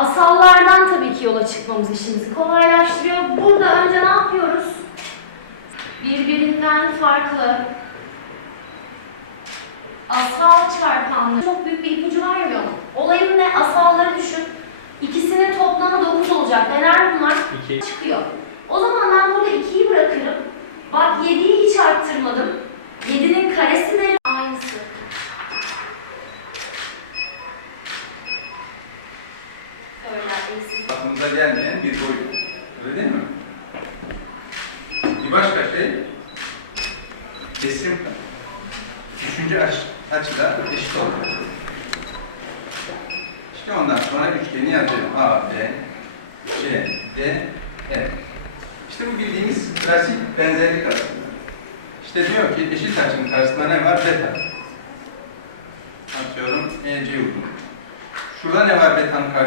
Asallardan tabii ki yola çıkmamız işimizi kolaylaştırıyor. Burada önce ne yapıyoruz? Birbirinden farklı asal çarpanları çok büyük bir ipucu vermiyor. Olayın ne? Asalları düşün. İkisinin toplamı 9 olacak. Neler bunlar? İki. Çıkıyor. O zaman ben burada aklımıza gelmeyen bir boyut. Öyle değil mi? Bir başka şey, kesim üçüncü aç, açıda eşit olacak. İşte ondan sonra üçgeni yazıyorum. A, B, C, D, E. İşte bu bildiğimiz klasik benzerlik arası. İşte diyor ki eşit açının karşısında ne var? Beta. Atıyorum EC uzun. Şurada ne var betanın karşısında?